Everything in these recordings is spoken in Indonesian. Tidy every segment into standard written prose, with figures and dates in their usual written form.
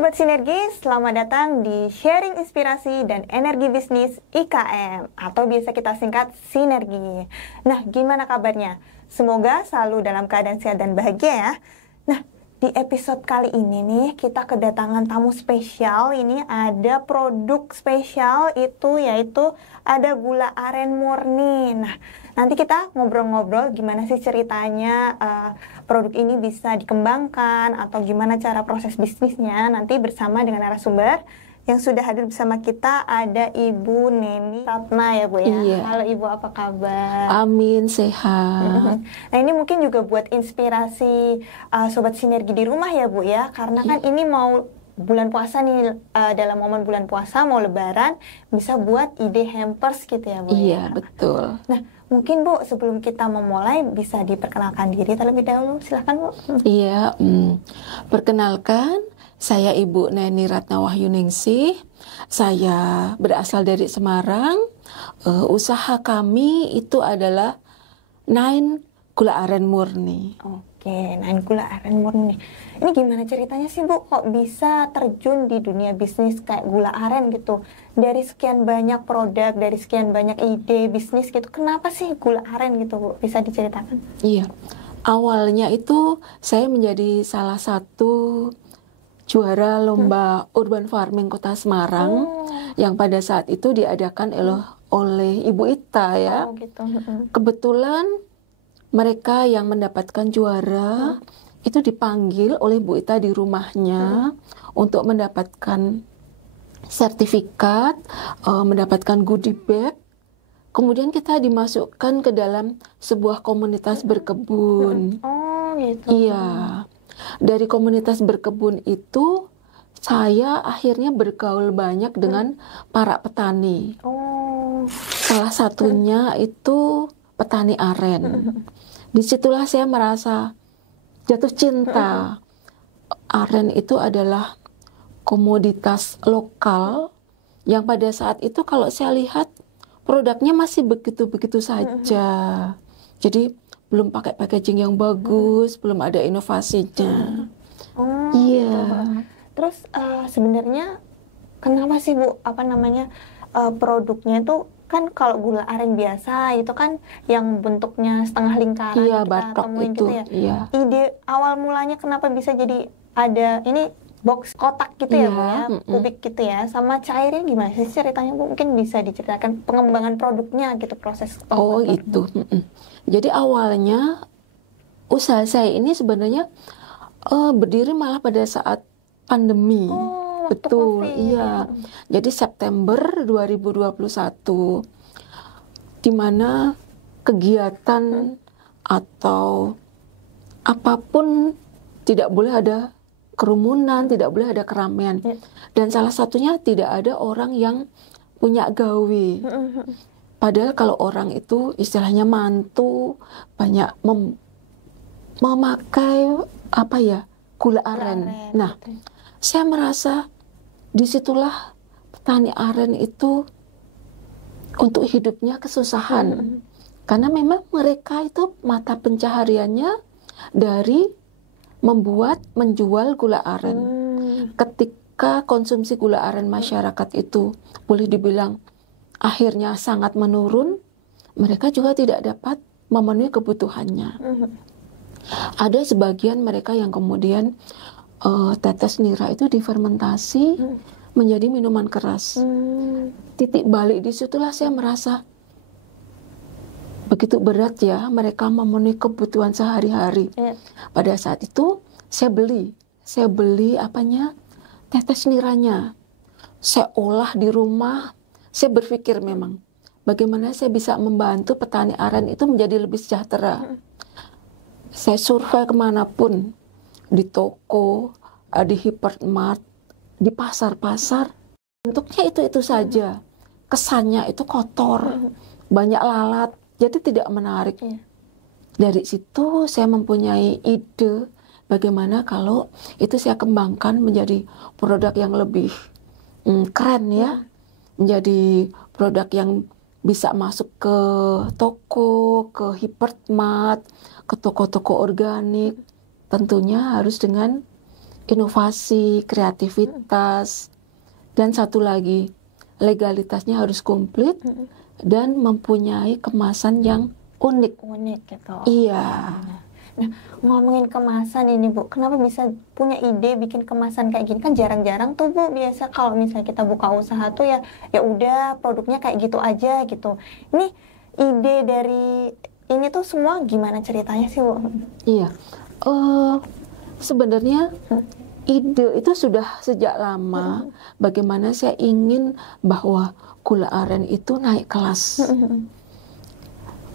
Sobat Sinergi, selamat datang di Sharing Inspirasi dan Energi Bisnis IKM atau biasa kita singkat Sinergi. Nah, gimana kabarnya? Semoga selalu dalam keadaan sehat dan bahagia ya. Nah, di episode kali ini nih kita kedatangan tamu spesial. Ini ada produk spesial yaitu ada gula aren murni. Nah, nanti kita ngobrol-ngobrol gimana sih ceritanya produk ini bisa dikembangkan atau gimana cara proses bisnisnya nanti bersama dengan narasumber yang sudah hadir bersama kita. Ada Ibu Neni Ratna ya Bu ya. Iya. Halo Ibu, apa kabar? Amin, sehat. Nah, ini mungkin juga buat inspirasi Sobat Sinergi di rumah ya Bu ya, karena kan ini mau bulan puasa nih, dalam momen bulan puasa mau lebaran, bisa buat ide hampers gitu ya Bu. Iya, ya? betul. Nah, mungkin Bu sebelum kita memulai bisa diperkenalkan diri terlebih dahulu, silahkan Bu. Iya, perkenalkan, saya Ibu Neni Ratna Wahyuningsih. Saya berasal dari Semarang. Usaha kami itu adalah Nine Gula Aren Murni. Oke, nah gula aren murni. Ini gimana ceritanya sih Bu, kok bisa terjun di dunia bisnis kayak gula aren gitu? Dari sekian banyak produk, dari sekian banyak ide bisnis gitu, kenapa sih gula aren gitu Bu? Bisa diceritakan? Iya, awalnya itu saya menjadi salah satu juara lomba urban farming Kota Semarang yang pada saat itu diadakan oleh Ibu Ita ya. Oh gitu. Kebetulan mereka yang mendapatkan juara itu dipanggil oleh Bu Ita di rumahnya untuk mendapatkan sertifikat, mendapatkan goodie bag. Kemudian kita dimasukkan ke dalam sebuah komunitas berkebun. Oh gitu. Iya, dari komunitas berkebun itu saya akhirnya bergaul banyak dengan para petani. Oh. Salah satunya itu petani aren. Disitulah saya merasa jatuh cinta. Aren itu adalah komoditas lokal yang pada saat itu kalau saya lihat produknya masih begitu-begitu saja. Jadi belum pakai packaging yang bagus, belum ada inovasinya. Oh, Iya. gitu. Terus sebenarnya kenapa sih Bu produknya itu kan kalau gula aren biasa itu kan yang bentuknya setengah lingkaran Iya, kita batok temuin itu. gitu ya. Iya. Ide awal mulanya kenapa bisa jadi ada ini box kotak gitu ya Iya, Bu ya, kubik gitu ya, sama cairnya gimana sih ceritanya Bu? Mungkin bisa diceritakan pengembangan produknya gitu, proses Oh pengembangan itu. Jadi awalnya usaha saya ini sebenarnya berdiri malah pada saat pandemi. Oh, waktu Betul, COVID. iya. Jadi September 2021, di mana kegiatan atau apapun tidak boleh ada kerumunan, tidak boleh ada keramaian. Dan salah satunya tidak ada orang yang punya gawe. Padahal kalau orang itu istilahnya mantu, banyak memakai gula aren. Nah, saya merasa disitulah petani aren itu untuk hidupnya kesusahan. Karena memang mereka itu mata pencahariannya dari menjual gula aren. Ketika konsumsi gula aren masyarakat itu boleh dibilang akhirnya sangat menurun, mereka juga tidak dapat memenuhi kebutuhannya. Ada sebagian mereka yang kemudian tetes nira itu difermentasi menjadi minuman keras. Titik balik disitulah saya merasa begitu berat ya mereka memenuhi kebutuhan sehari-hari. Pada saat itu saya beli tetes niranya. Saya olah di rumah. Saya berpikir memang bagaimana saya bisa membantu petani aren itu menjadi lebih sejahtera. Saya survei kemanapun, di toko, di hypermart, di pasar-pasar, bentuknya itu saja. Kesannya itu kotor, banyak lalat, jadi tidak menarik. Dari situ saya mempunyai ide bagaimana kalau itu saya kembangkan menjadi produk yang lebih keren ya, menjadi produk yang bisa masuk ke toko, ke hypermart, ke toko-toko organik. Tentunya harus dengan inovasi, kreativitas, dan satu lagi, legalitasnya harus komplit dan mempunyai kemasan yang unik. Unik gitu. Iya. Nah, ngomongin kemasan ini Bu, kenapa bisa punya ide bikin kemasan kayak gini? Kan jarang-jarang tuh Bu, biasa kalau misalnya kita buka usaha tuh ya udah produknya kayak gitu aja gitu. Ini ide dari ini tuh semua gimana ceritanya sih Bu? Iya. Sebenarnya ide itu sudah sejak lama. Bagaimana saya ingin bahwa gula aren itu naik kelas.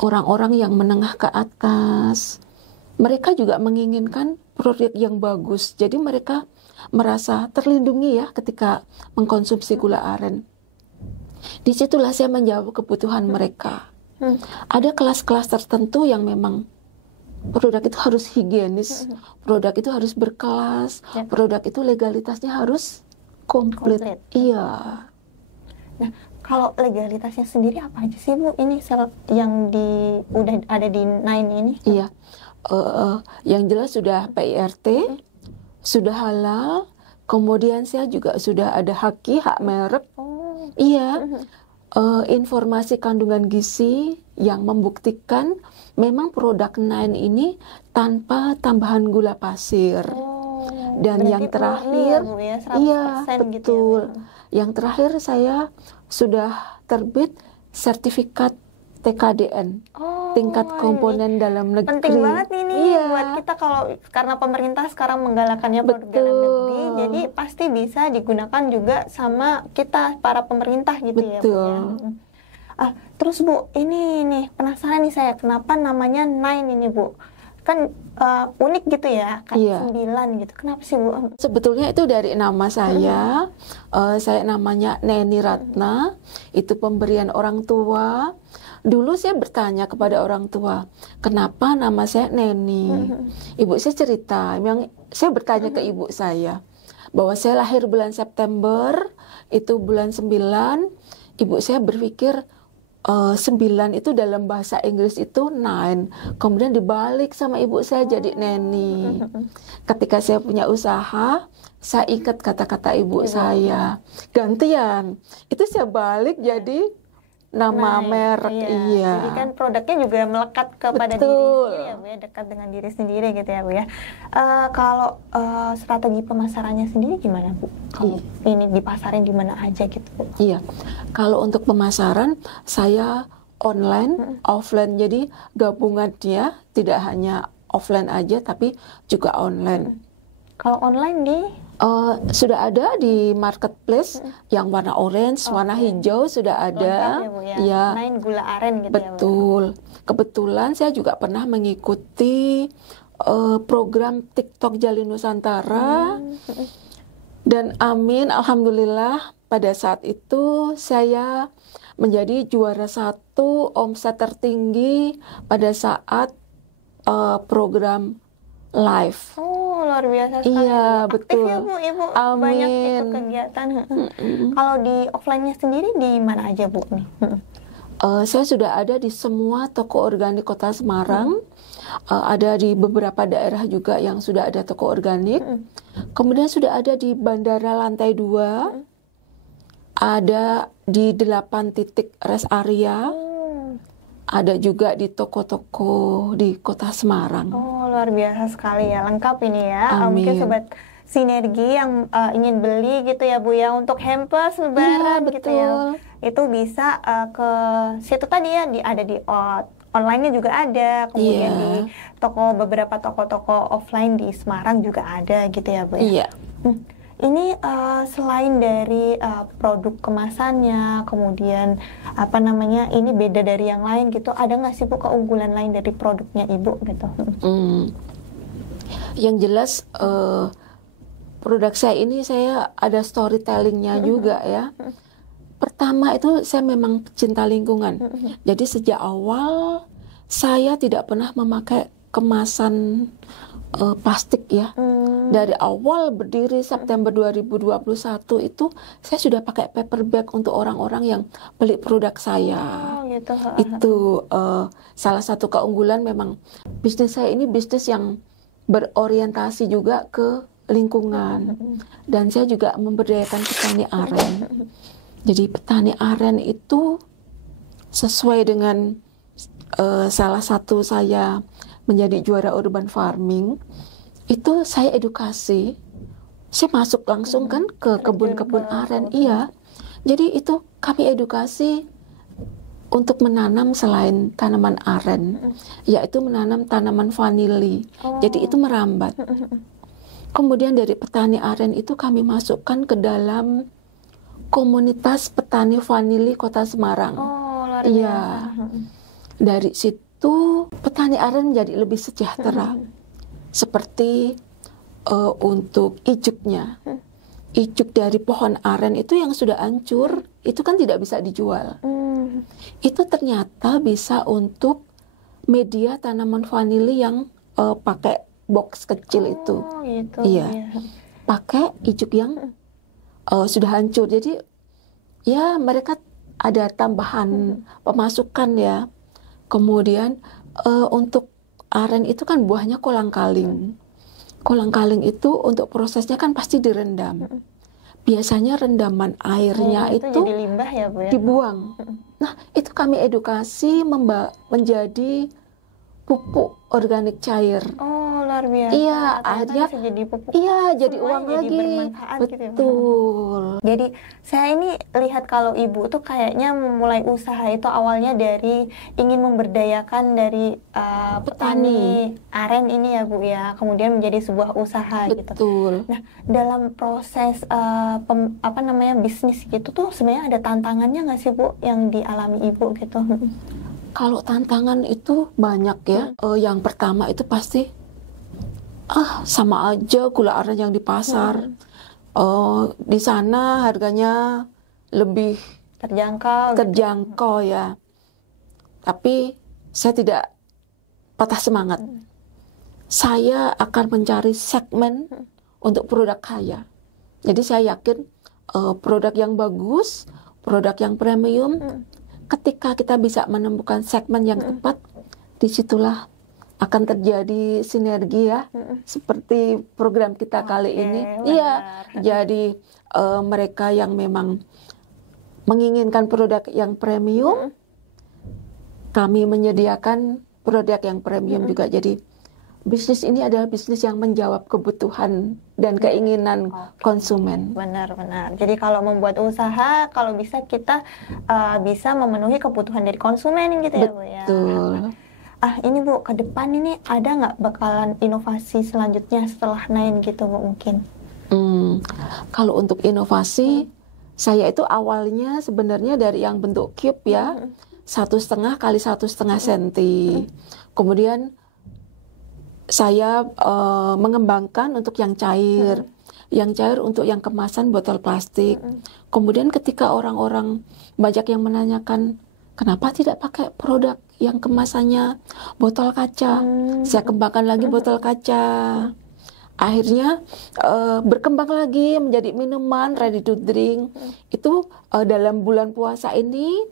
Orang-orang yang menengah ke atas, mereka juga menginginkan produk yang bagus. Jadi mereka merasa terlindungi ya ketika mengkonsumsi gula aren. Disitulah saya menjawab kebutuhan mereka. Ada kelas-kelas tertentu yang memang produk itu harus higienis, produk itu harus berkelas, produk itu legalitasnya harus komplit. Iya. Nah, kalau legalitasnya sendiri apa aja sih Bu? Ini yang udah ada di Nine ini? Iya. Yang jelas sudah PIRT, sudah halal, kemudian saya juga sudah ada hak merek. Iya. Informasi kandungan gizi yang membuktikan memang produk Nine ini tanpa tambahan gula pasir. Dan yang terakhir, iya betul. Gitu ya. Yang terakhir saya sudah terbit sertifikat TKDN, tingkat komponen dalam negeri. Penting banget ini buat kita karena pemerintah sekarang menggalakkannya produk dalam negeri, jadi pasti bisa digunakan juga sama kita para pemerintah gitu. Ya Bu ya. Terus Bu, ini nih penasaran nih saya, kenapa namanya Nine ini Bu? Kan unik gitu ya, kayak 9 gitu. Kenapa sih Bu? Sebetulnya itu dari nama saya. Saya namanya Neni Ratna. Itu pemberian orang tua. Dulu saya bertanya kepada orang tua, kenapa nama saya Neni? Ibu saya cerita, memang saya bertanya ke ibu saya, bahwa saya lahir bulan September, itu bulan 9. Ibu saya berpikir 9 itu dalam bahasa Inggris itu 9. Kemudian dibalik sama ibu saya jadi Neni. Ketika saya punya usaha, saya ikat kata-kata ibu saya. Gantian, itu saya balik jadi nama merek. Iya. Jadi kan produknya juga melekat kepada diri sendiri ya Bu ya, dekat dengan diri sendiri gitu ya Bu ya. Kalau strategi pemasarannya sendiri gimana Bu? Kalau ini dipasarin di mana aja gitu Bu? Iya. Kalau untuk pemasaran saya online, offline. Jadi gabungannya tidak hanya offline aja tapi juga online. Kalau online di sudah ada di marketplace yang warna orange, warna hijau sudah ada. Ya. Nine gula aren gitu. Betul. Kebetulan saya juga pernah mengikuti program TikTok Jalin Nusantara. Dan amin, alhamdulillah pada saat itu saya menjadi juara 1 omset tertinggi pada saat program live. Luar biasa sekali. Iya, aktif betul. Ya Bu, Ibu Amin. banyak ikut kegiatan. Kalau di offline-nya sendiri di mana aja Bu nih? Saya sudah ada di semua toko organik Kota Semarang. Ada di beberapa daerah juga yang sudah ada toko organik. Kemudian sudah ada di Bandara Lantai 2. Ada di 8 titik rest area. Ada juga di toko-toko di Kota Semarang. Luar biasa sekali ya, lengkap ini ya. Amin. Mungkin sobat Sinergi yang ingin beli gitu ya Bu ya, untuk hampers lebaran gitu ya, itu bisa ke situ tadi ya, ada di online-nya juga ada, kemudian di beberapa toko-toko offline di Semarang juga ada gitu ya Bu ya. Ini selain dari produk kemasannya, kemudian ini beda dari yang lain gitu, ada nggak sih Bu keunggulan lain dari produknya Ibu gitu? Yang jelas produk saya ini saya ada storytellingnya juga ya. Pertama itu saya memang pecinta lingkungan. Jadi sejak awal saya tidak pernah memakai kemasan plastik ya. Dari awal berdiri September 2021 itu saya sudah pakai paper bag untuk orang-orang yang beli produk saya. Gitu. Itu salah satu keunggulan memang bisnis saya ini bisnis yang berorientasi juga ke lingkungan. Dan saya juga memberdayakan petani aren. Jadi petani aren itu sesuai dengan salah satu saya menjadi juara urban farming, itu saya edukasi. Saya masuk langsung kan ke kebun-kebun aren. Iya. Jadi itu kami edukasi untuk menanam selain tanaman aren, yaitu menanam tanaman vanili. Jadi itu merambat. Kemudian dari petani aren itu kami masukkan ke dalam komunitas petani vanili Kota Semarang. Luar biasa. Iya. Dari situ petani aren menjadi lebih sejahtera. Seperti untuk ijuknya. Ijuk dari pohon aren itu yang sudah hancur, itu kan tidak bisa dijual. Itu ternyata bisa untuk media tanaman vanili yang pakai box kecil itu. Gitu. Iya. Pakai ijuk yang sudah hancur. Jadi ya mereka ada tambahan pemasukan ya. Kemudian untuk aren itu kan buahnya kolang-kaling. Kolang-kaling itu untuk prosesnya kan pasti direndam. Biasanya rendaman airnya itu jadi limbah ya, Bu ya? Dibuang. Nah, itu kami edukasi menjadi pupuk organik cair. Luar biasa. Iya, Ternyata akhirnya bisa jadi pupuk. iya jadi Semuanya uang jadi lagi. bermanfaat gitu ya, Bu. Betul. Jadi saya ini lihat kalau ibu tuh kayaknya memulai usaha itu awalnya dari ingin memberdayakan dari petani aren ini ya, Bu ya, kemudian menjadi sebuah usaha gitu. Betul. Nah, dalam proses bisnis gitu tuh sebenarnya ada tantangannya nggak sih, Bu, yang dialami ibu gitu? Kalau tantangan itu banyak ya. Yang pertama itu pasti sama aja gula aren yang di pasar. Di sana harganya lebih terjangkau ya. Tapi saya tidak patah semangat. Saya akan mencari segmen untuk produk kaya. Jadi saya yakin produk yang bagus, produk yang premium, ketika kita bisa menemukan segmen yang tepat, disitulah akan terjadi sinergi ya, seperti program kita kali ini. Iya, jadi mereka yang memang menginginkan produk yang premium, kami menyediakan produk yang premium juga. Jadi bisnis ini adalah bisnis yang menjawab kebutuhan dan keinginan konsumen. Benar-benar. Jadi kalau membuat usaha, kalau bisa kita bisa memenuhi kebutuhan dari konsumen gitu ya, Bu ya. Betul. Ini Bu, ke depan ini ada nggak bakalan inovasi selanjutnya setelah Nain gitu, Bu, mungkin? Kalau untuk inovasi, saya itu awalnya sebenarnya dari yang bentuk cube ya, 1,5 kali 1,5 senti. Kemudian saya mengembangkan untuk yang cair, untuk yang kemasan botol plastik. Kemudian ketika orang-orang banyak yang menanyakan, kenapa tidak pakai produk yang kemasannya botol kaca? Saya kembangkan lagi botol kaca. Akhirnya berkembang lagi menjadi minuman ready to drink. Itu dalam bulan puasa ini,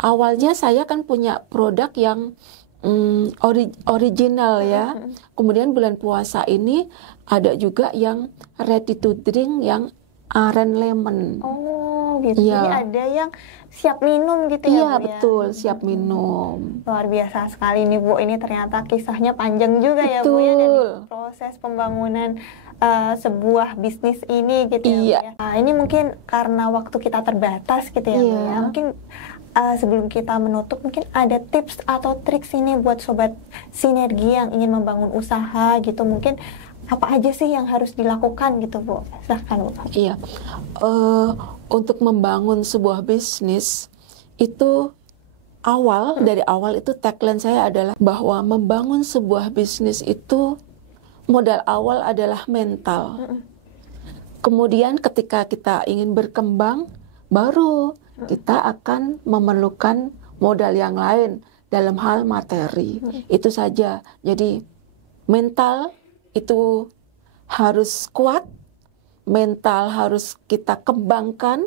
awalnya saya kan punya produk yang original ya. Kemudian bulan puasa ini ada juga yang ready to drink yang aren lemon. Gitu. Ya. Jadi ada yang siap minum gitu ya, Iya, Bu, betul, ya? siap minum. Luar biasa sekali nih, Bu. Ini ternyata kisahnya panjang juga ya, Bu Betul. ya, dari proses pembangunan sebuah bisnis ini gitu ya, Iya. Bu ya. Ini mungkin karena waktu kita terbatas gitu ya, Bu Iya. ya. Mungkin sebelum kita menutup, mungkin ada tips atau trik ini buat sobat sinergi yang ingin membangun usaha gitu. Mungkin apa aja sih yang harus dilakukan gitu, Bu? Silahkan, Bu. Iya. Untuk membangun sebuah bisnis itu dari awal itu tagline saya adalah bahwa membangun sebuah bisnis itu modal awal adalah mental. Kemudian ketika kita ingin berkembang, baru kita akan memerlukan modal yang lain dalam hal materi. Itu saja. Jadi mental itu harus kuat, mental harus kita kembangkan,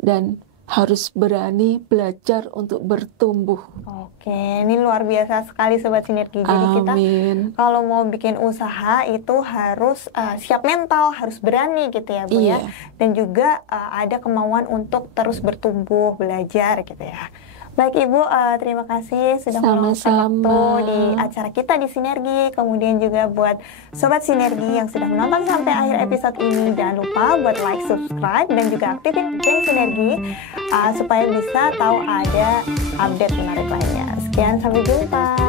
dan harus berani belajar untuk bertumbuh. Oke, ini luar biasa sekali Sobat Sinergi. Jadi kita Amin. kalau mau bikin usaha itu harus siap mental, harus berani gitu ya Bu ya. Iya. Dan juga ada kemauan untuk terus bertumbuh, belajar gitu ya. Baik Ibu, terima kasih sudah meluangkan Sama-sama. waktu di acara kita di Sinergi. Kemudian juga buat Sobat Sinergi yang sudah menonton sampai akhir episode ini, jangan lupa buat like, subscribe, dan juga aktifin lonceng Sinergi supaya bisa tahu ada update menarik lainnya. Sekian, sampai jumpa.